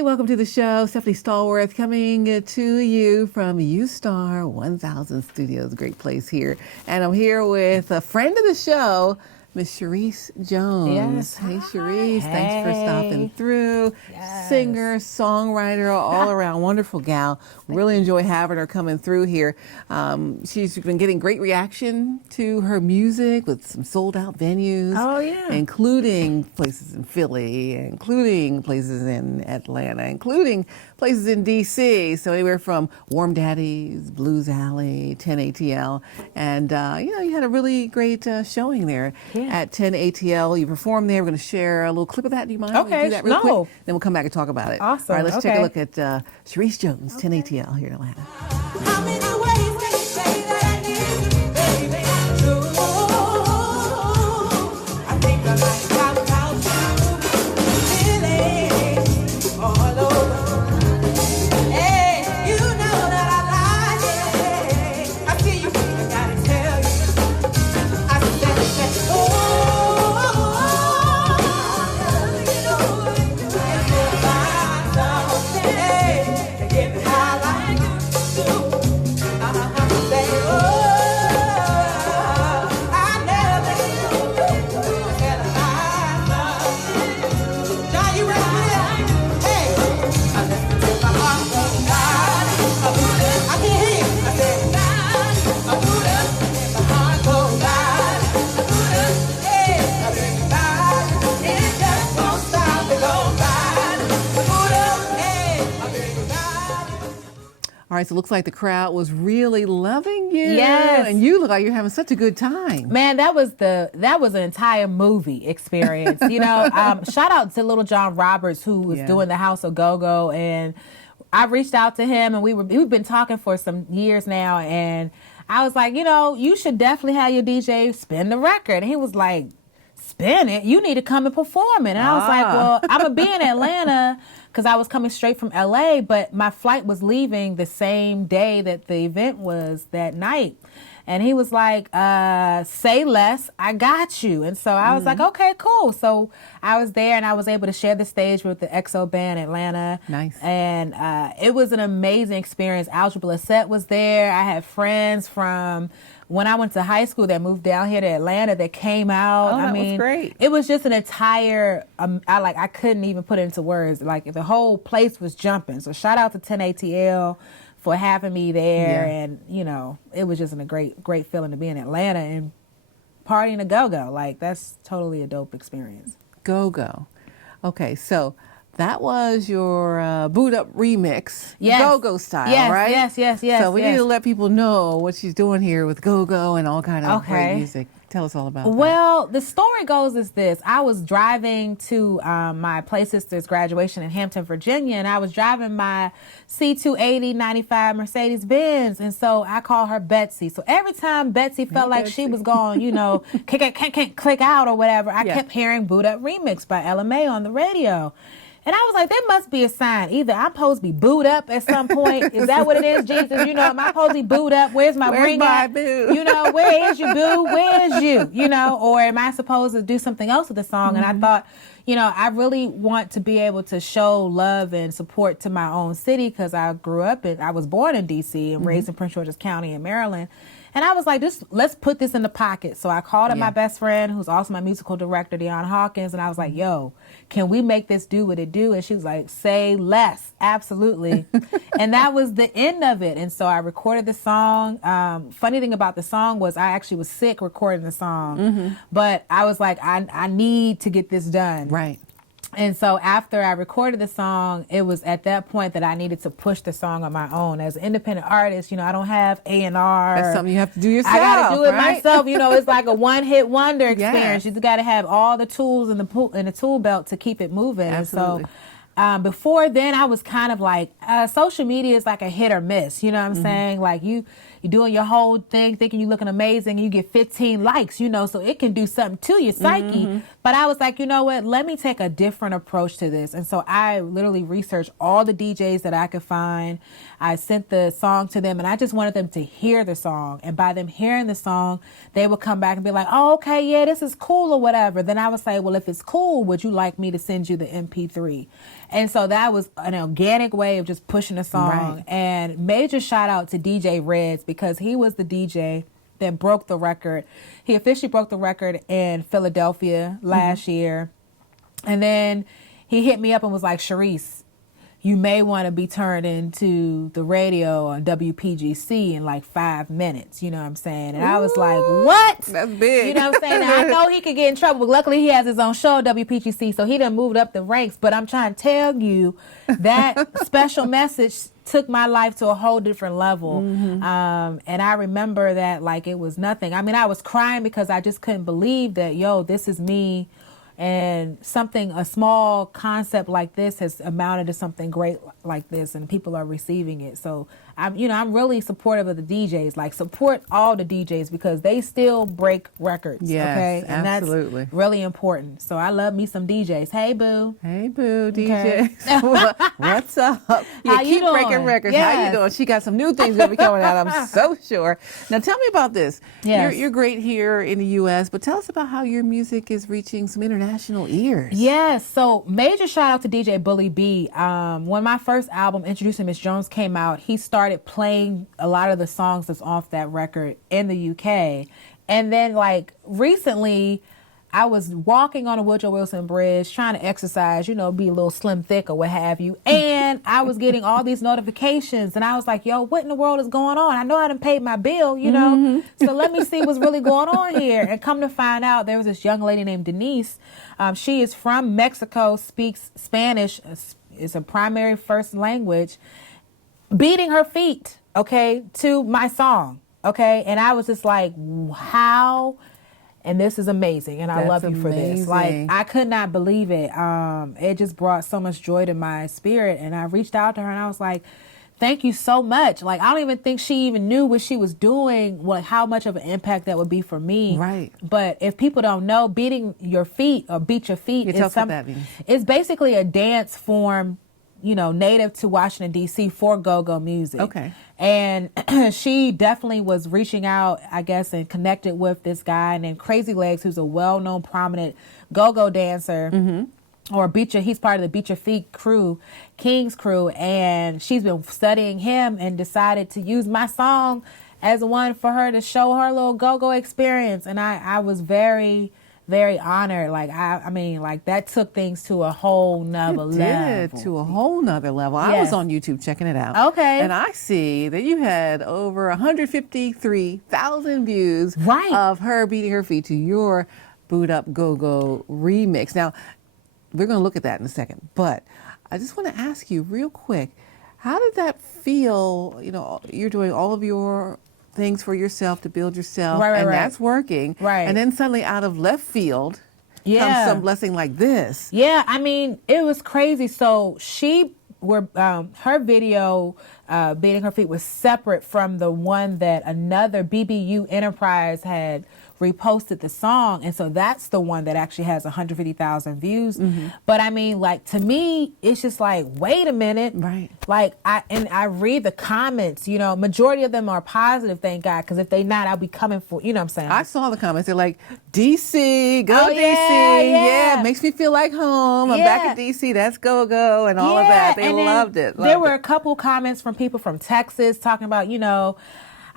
Hey, welcome to the show. Stephanie Stallworth coming to you from U-Star 1000 Studios. Great place here. And I'm here with a friend of the show, Miss Charis Jones. Yes. Hey, Charis. Hey. Thanks for stopping through. Yes. Singer, songwriter, all around wonderful gal. Really enjoy having her coming through here. She's been getting great reaction to her music with some sold out venues. Oh, yeah. Including places in Philly, including places in Atlanta, including places in DC. So anywhere from Warm Daddies, Blues Alley, 10 ATL. And, you had a really great showing there at 10 ATL. You performed there. We're going to share a little clip of that. Do you mind? Okay, We do that real no. quick? Then we'll come back and talk about it. Awesome. All right, let's take a Okay. look at Charis Jones, 10 ATL here in Atlanta. How many ways can you say that I need you, baby? I think I like how you feeling all over. Hey, you know that I like it. I see you, I gotta tell you. I said, you know, it's a fine song. Hey, get me high like you do. Say, I never knew that I love. Now you ready for this? Hey, I listen to my heart goes loud. I can't hear you. I said, I boot up, and my heart goes loud. I boot up, hey, I bring it back. It just won't stop, it goes loud. I boot up, hey, I bring it back. All right, so it looks like the crowd was really loving you. Yes. And you look like you're having such a good time. Man, that was an entire movie experience. Shout out to Little John Roberts, who was doing the House of Go-Go, and I reached out to him, and we've been talking for some years now, and I was like, you should definitely have your DJ spin the record. And he was like, spin it? You need to come and perform it. And I was like, well, I'm going to be in Atlanta because I was coming straight from LA, but my flight was leaving the same day that the event was that night. And he was like, say less, I got you. And so I was like, okay, cool. So I was there, and I was able to share the stage with the XO Band Atlanta. Nice. And it was an amazing experience. Algebra Set was there. I had friends from when I went to high school that moved down here to Atlanta that came out. Oh, that was great. It was just an entire, I couldn't even put it into words. Like, the whole place was jumping. So shout out to 10 ATL for having me there. Yeah. And, it was just a great feeling to be in Atlanta and partying a go-go. Like, that's totally a dope experience. Go-Go. Okay, so that was your boot up remix, Yes. Go-Go style, Yes, right? yes. So we need to let people know what she's doing here with Go-Go and all kind of great Okay. music. Tell us all about that. Well, the story goes is this. I was driving to my play sister's graduation in Hampton, Virginia, and I was driving my C280 95 Mercedes-Benz, and so I call her Betsy. So every time Betsy felt like she was going, can't click out or whatever, I kept hearing Boot Up Remix by LMA on the radio. And I was like, there must be a sign. Either I'm supposed to be booed up at some point. Is that what it is, Jesus? Am I supposed to be booed up? Where's my ring at? Boo? Where is you, boo? Where is you? Or am I supposed to do something else with the song? And I thought, I really want to be able to show love and support to my own city because I was born in DC and raised in Prince George's County in Maryland. And I was like, let's put this in the pocket. So I called up my best friend, who's also my musical director, Deanna Hawkins, and I was like, yo, can we make this do what it do? And she was like, say less. Absolutely. And that was the end of it. And so I recorded the song. Funny thing about the song was I actually was sick recording the song. But I was like, I need to get this done. Right. And so after I recorded the song, it was at that point that I needed to push the song on my own. As an independent artist, I don't have A&R. That's something you have to do yourself. I got to do it right? myself. It's like a one-hit wonder experience. Yes. You just got to have all the tools in the tool belt to keep it moving. Absolutely. And so before then, I was kind of like, social media is like a hit or miss. You know what I'm saying? Like, you you're doing your whole thing, thinking you're looking amazing, and you get 15 likes, so it can do something to your psyche. But I was like, you know what? Let me take a different approach to this. And so I literally researched all the DJs that I could find. I sent the song to them, and I just wanted them to hear the song. And by them hearing the song, they would come back and be like, oh, okay, yeah, this is cool or whatever. Then I would say, well, if it's cool, would you like me to send you the MP3? And so that was an organic way of just pushing the song. Right. And major shout out to DJ Reds, because he was the DJ that broke the record. He officially broke the record in Philadelphia last year. And then he hit me up and was like, Charis, you may want to be turned into the radio on WPGC in like 5 minutes. You know what I'm saying? And I was like, what? That's big. You know what I'm saying? Now, I know he could get in trouble, but luckily he has his own show, WPGC, so he done moved up the ranks. But I'm trying to tell you that special message took my life to a whole different level. And I remember that like it was nothing. I mean, I was crying because I just couldn't believe that, this is me. And a small concept like this has amounted to something great like this, and people are receiving it. So I'm really supportive of the DJs. Like, support all the DJs because they still break records. Yes, okay, and absolutely. that's really important. So I love me some DJs. Hey, boo. Hey, boo, Okay. DJ. What's up? You How you keep breaking doing? records. Yes. How you doing? She got some new things gonna be coming out, I'm so sure. Now, tell me about this. Yes. You're great here in the U.S., but tell us about how your music is reaching some international ears. Yes, so major shout out to DJ Bully B. When my first album, Introducing Miss Jones, came out, he started playing a lot of the songs that's off that record in the UK. And then recently, I was walking on a Woodrow Wilson Bridge trying to exercise, be a little slim thick or what have you. And I was getting all these notifications and I was like, yo, what in the world is going on? I know I done paid my bill, So let me see what's really going on here. And come to find out, there was this young lady named Denise. She is from Mexico, speaks Spanish, is a primary first language, beating her feet, to my song, And I was just like, how? And this is amazing, and I love you for this. I could not believe it. It just brought so much joy to my spirit, and I reached out to her, and I was like, thank you so much. I don't even think she even knew what she was doing, how much of an impact that would be for me. Right. But if people don't know, beating your feet or beat your feet it's basically a dance form, native to Washington, D.C. for go-go music. Okay. And she definitely was reaching out, I guess, and connected with this guy named Crazy Legs, who's a well-known, prominent go-go dancer. Or he's part of the Beat Your Feet crew, King's crew. And she's been studying him and decided to use my song as one for her to show her little go-go experience. And I was very, very honored. That took things to a whole nother level. To a whole nother level. I Yes. was on YouTube checking it out. Okay. And I see that you had over 153,000 views Right. of her beating her feet to your Boot Up Go-Go remix. Now, we're going to look at that in a second, but I just want to ask you real quick, how did that feel? You're doing all of your things for yourself to build yourself, Right. that's working. Right. And then suddenly out of left field comes some blessing like this. Yeah, it was crazy. So her video, beating her feet, was separate from the one that another BBU Enterprise had reposted the song, and so that's the one that actually has 150,000 views. But to me, it's just wait a minute, Right? I read the comments. Majority of them are positive, thank God, because if they not, I'll be coming for. You know what I'm saying? I saw the comments. They're like, DC, go Oh, DC. yeah. It makes me feel like home. I'm back in DC. That's go-go and all of that. They and then loved it. There were a couple comments from people from Texas talking about,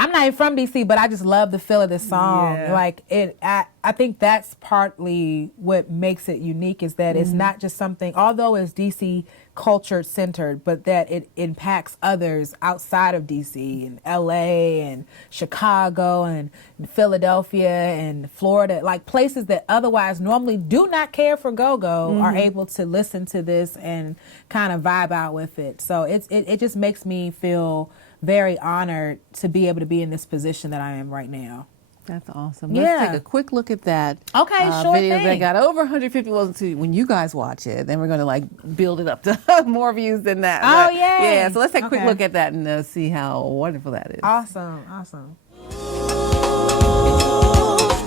I'm not even from DC, but I just love the feel of this song. Yeah. I think that's partly what makes it unique, is that it's not just something, although it's DC culture centered, but that it impacts others outside of DC, and LA and Chicago and Philadelphia and Florida, places that otherwise normally do not care for go-go are able to listen to this and kind of vibe out with it. So it just makes me feel very honored to be able to be in this position that I am right now. That's awesome. Yeah. Let's take a quick look at that. Okay, sure video thing. that got over 150 when you guys watch it. Then we're going to like build it up to more views than that. Oh, But, yay. yeah. So let's take a quick Okay. look at that and see how wonderful that is. Awesome. Awesome.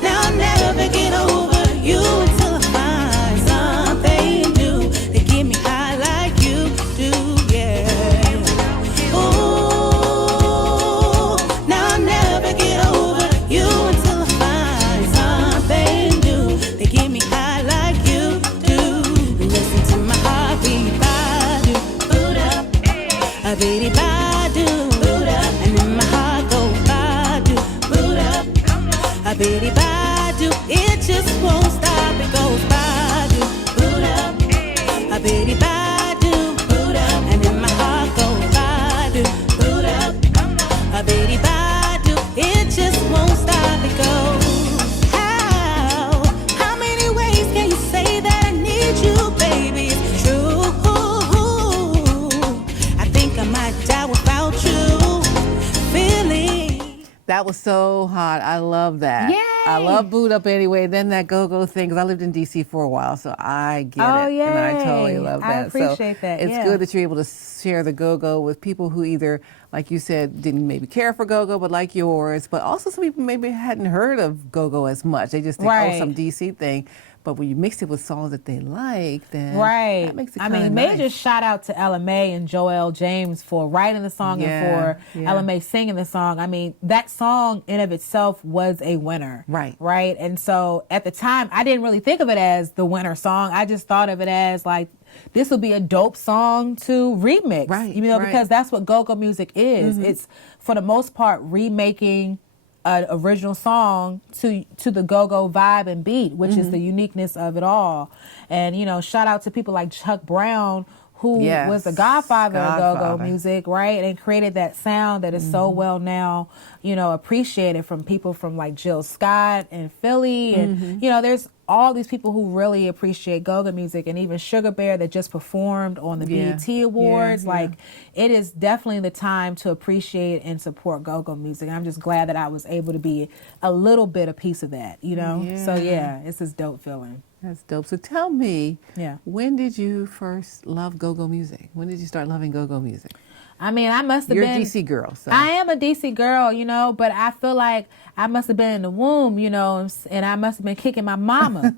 Now I'll never get over you until I find something new to get me high like you do, yeah. Ooh, now I'll never get over you until I find something new to get me high like you do. Listen to my heartbeat, badu, boot up, a bitty badu, boot up, and then my heart go badu, boot up. A bitty badu, it just won't stop. It goes badu, boot up. A bitty badu, boot up, and then my heart goes badu, boot up. A bitty badu, it just won't stop. It goes. How many ways can you say that I need you, baby? It's true. I think I might die without you. Feeling. That was so hot. I love that. Yay! I love Boot Up anyway. Then that go-go thing, because I lived in D.C. for a while, so I get Oh, it. And I yay. totally love I that. appreciate so that, It's yeah. good that you're able to share the go-go with people who either, like you said, didn't maybe care for go-go, but like yours. But also some people maybe hadn't heard of go-go as much. They just think, Right. oh, some D.C. thing. But when you mix it with songs that they like, then Right. that makes it I kinda mean, nice. major shout out to Ella May and Joel James for writing the song Yeah, and for yeah. Ella May singing the song. I mean, that song in of itself was a winner. Right. Right. And so at the time, I didn't really think of it as the winner song. I just thought of it as like, this would be a dope song to remix. Right, You know, right. because that's what go-go music is. Mm-hmm. It's, for the most part, remaking an original song to the go-go vibe and beat, which is the uniqueness of it all. And, you know, shout out to people like Chuck Brown, who Yes. was the godfather of go-go Godfather. music, right? And created that sound that is so well now, you know, appreciated from people from like Jill Scott and Philly. And, you know, there's all these people who really appreciate go-go music, and even Sugar Bear that just performed on the Yeah. BET Awards. Yeah, Like, it is definitely the time to appreciate and support go-go music. I'm just glad that I was able to be a little bit a piece of that, you know? So yeah, it's this dope feeling. That's dope. So tell me, Yeah. when did you first love go-go music? When did you start loving go-go music? I mean, I must have You're been. a DC girl, so. I am a DC girl, you know, but I feel like I must have been in the womb, you know, and I must have been kicking my mama.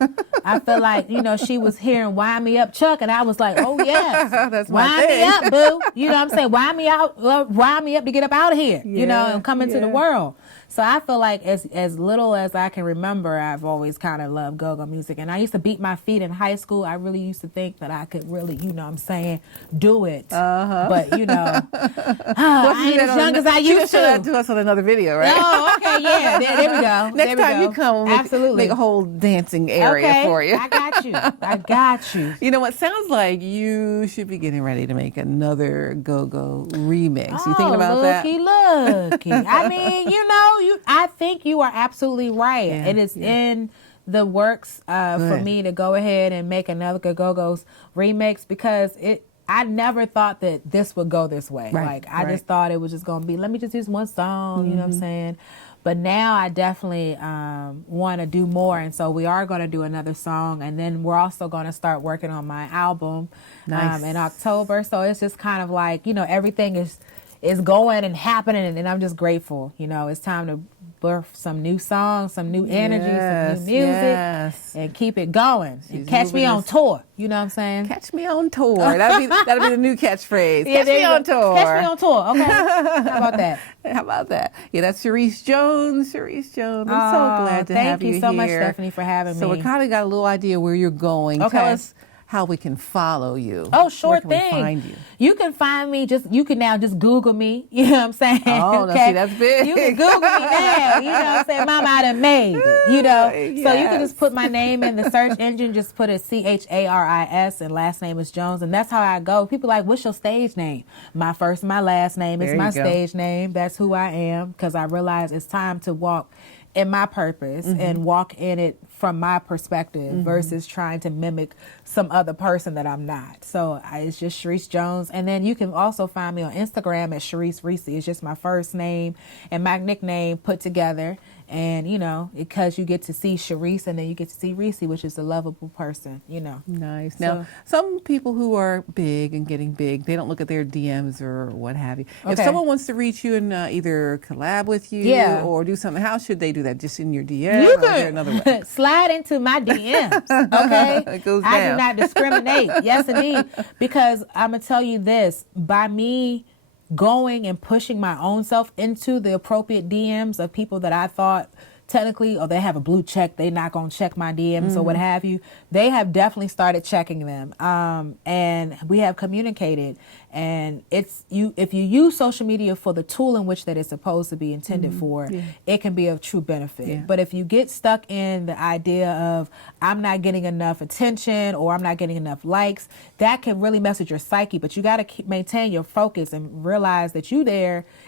I feel like, you know, she was hearing "Wind Me Up, Chuck," and I was like, "Oh yes, That's my wind me thing. up, boo." You know what I'm saying? Wind me out, wind me up to get up out of here, you know, Yeah, and come into the yeah. world. So I feel like as little as I can remember, I've always kind of loved go-go music. And I used to beat my feet in high school. I really used to think that I could really, you know what I'm saying, do it. But, you know, I ain't as young as I used show that to. to us on another video, right? Oh, okay, yeah. There we go. Next There we time go. you come, we'll Absolutely. make a whole dancing area Okay, for you. I got you. I got you. You know what? Sounds like you should be getting ready to make another go-go remix. You thinking about that? Looky. I mean, you know, I think you are absolutely right. Yeah, It is in the works for Good. me to go ahead and make another Go-Go's remix, because I never thought that this would go this way. Right, Like, I right. just thought it was just going to be, let me just use one song, you know what I'm saying? But now I definitely want to do more. And so we are going to do another song. And then we're also going to start working on my album Nice. in October. So it's just kind of like, you know, everything is going and happening. And I'm just grateful. You know, it's time to birth some new songs, some new energy, some new music. Yes. And keep it going. She's And catch me moving on this- tour. You know what I'm saying? Catch me on tour. That'll be the new catchphrase. Yeah, Catch there me you on go. tour. Catch me on tour. Okay. How about that? How about that? Yeah, that's Charis Jones. Charis Jones. I'm so glad to have you here. Thank you so much, Stephanie, for having So me. we kind of got a little idea where you're going. Okay. Tell us how we can follow you. Oh, sure Where can thing. we find you? You can find me you can now just Google me. You know what I'm saying? Oh, now see, that's big. You can Google me now. You know what I'm saying? Mama, I done made it. You know? So you can just put my name in the search engine, just put it Charis, and last name is Jones. And that's how I go. People are like, what's your stage name? My first and my last name is There my you go. stage name. That's who I am, because I realize it's time to walk in my purpose and walk in it from my perspective versus trying to mimic some other person that I'm not. So it's just Charis Jones. And then you can also find me on Instagram at Charis Reese. It's just my first name and my nickname put together. And, you know, because you get to see Charis and then you get to see Reese, which is a lovable person, you know. Nice. So- Now, some people who are big and getting big, they don't look at their DMs or what have you. If Okay. someone wants to reach you and either collab with you Yeah. or do something, how should they do that? Just in your DM? You Or is there another way? can slide into my DMs, okay? It goes I down. do not discriminate. Yes, indeed. Because I'm going to tell you this, by me going and pushing my own self into the appropriate DMs of people that I thought technically, or they have a blue check, they're not going to check my DMs or what have you, they have definitely started checking them. And we have communicated. And it's if you use social media for the tool in which that it's supposed to be intended for, it can be of true benefit. Yeah. But if you get stuck in the idea of I'm not getting enough attention or I'm not getting enough likes, that can really mess with your psyche. But you got to maintain your focus and realize that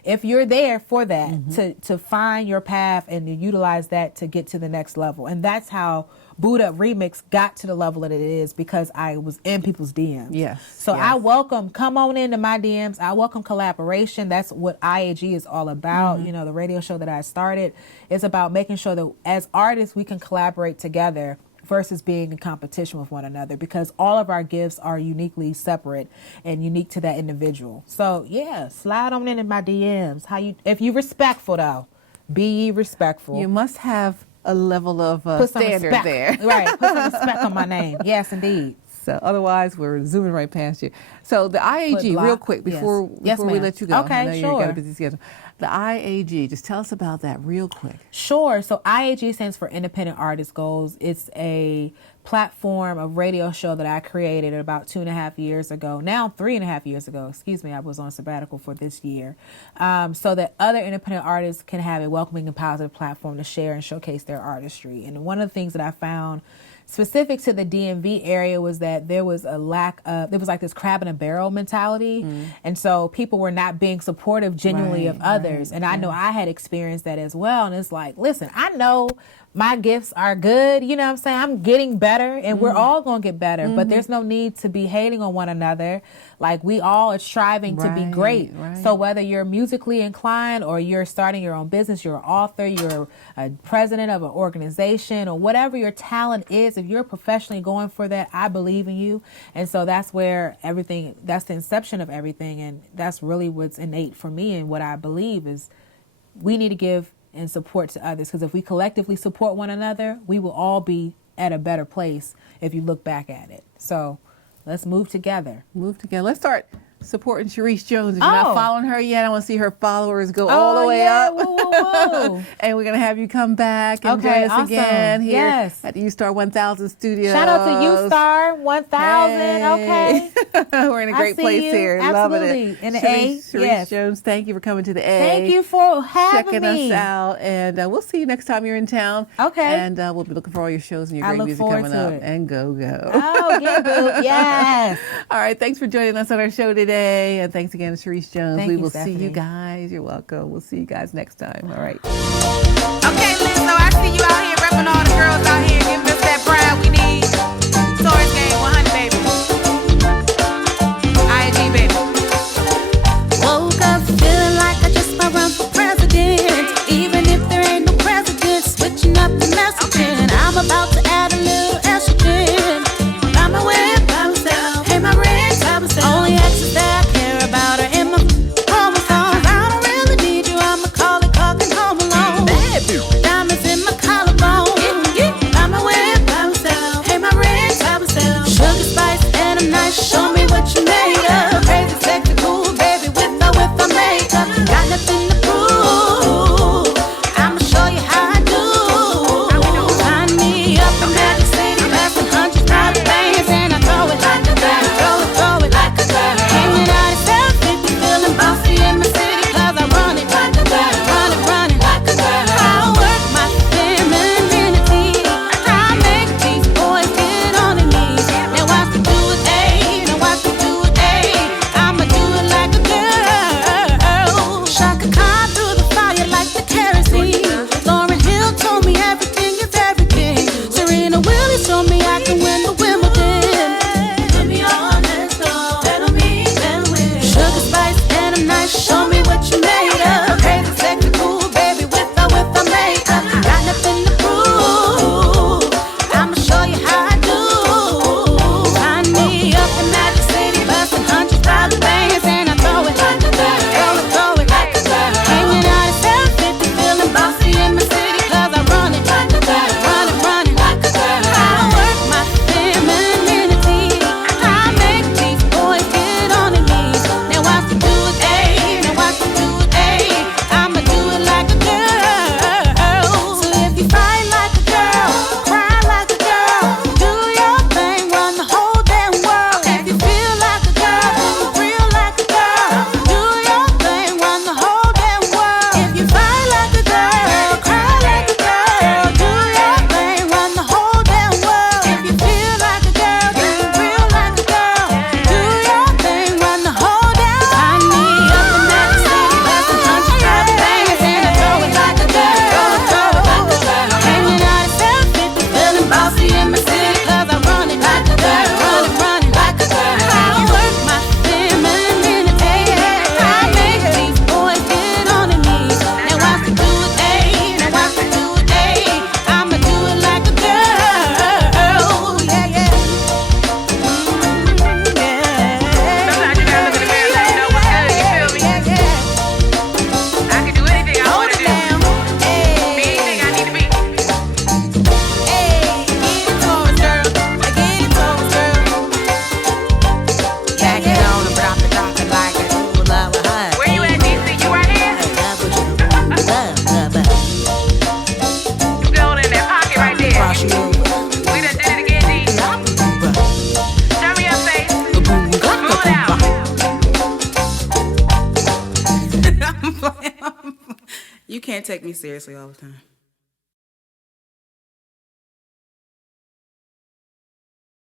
if you're there for that, to find your path and to utilize that to get to the next level. And that's how Boot Up Remix got to the level that it is, because I was in people's DMs. Yes, So yes. I welcome, come on into my DMs. I welcome collaboration. That's what IAG is all about. You know, the radio show that I started is about making sure that as artists, we can collaborate together versus being in competition with one another, because all of our gifts are uniquely separate and unique to that individual. So yeah, slide on in my DMs. If you respectful though, be ye respectful. You must have a level of Put some standard respect. there. Right, put some respect on my name. Yes, indeed. So otherwise, we're zooming right past you. So the Put IAG, block. real quick, before Yes, we ma'am. let you go. Okay, I know you've got a sure. busy schedule. The IAG, just tell us about that real quick. Sure. So IAG stands for Independent Artist Goals. It's a platform, a radio show that I created about 2.5 years ago. Now 3.5 years ago. Excuse me. I was on sabbatical for this year, so that other independent artists can have a welcoming and positive platform to share and showcase their artistry. And one of the things that I found specific to the DMV area was that there was a lack of, there was like this crab in a barrel mentality. And so people were not being supportive genuinely of others. And I know I had experienced that as well. And it's like, listen, I know my gifts are good. You know what I'm saying? I'm getting better and we're all going to get better, but there's no need to be hating on one another. Like we all are striving to be great. Right. So whether you're musically inclined or you're starting your own business, you're an author, you're a president of an organization, or whatever your talent is, if you're professionally going for that, I believe in you. And so that's where everything, that's the inception of everything. And that's really what's innate for me. And what I believe is we need to give and support to others, because if we collectively support one another, we will all be at a better place if you look back at it. So let's move together. Move together. Let's start supporting Charis Jones. If you're not Oh. following her yet, I want to see her followers go all the way yeah. up. Woo, woo, woo. And we're going to have you come back and Okay, join us awesome. again here Yes. at the U-Star 1000 Studios. Shout out to U Star 1000. Hey. Okay. We're in a I great see place you. here. Loving it. Absolutely. In the Charis A, yes. Jones, thank you for coming to the A. Thank you for having checking me. us out, and we'll see you next time you're in town. Okay. And we'll be looking for all your shows and your I great look music forward coming to up. it. And go. Oh, yeah, boo. Yes. All right, thanks for joining us on our show today, and thanks again to Charis Jones. Thank We you, will see you Stephanie. guys. You're welcome. We'll see you guys next time. All right. Okay, Lizzo, I see you out here repping all the girls out here, giving us that pride we need. Taurus game 100, baby. IAG, baby. Woke up feeling like I just might run for president. Even if there ain't no president, switching up the messaging. I'm about to add a little estrogen. Buy my whip by myself, pay my rent by myself. Only exes that I care about are in my home phones. I don't really need you, I'ma call it home alone. Baby, diamonds in my collarbone. You can't take me seriously all the time.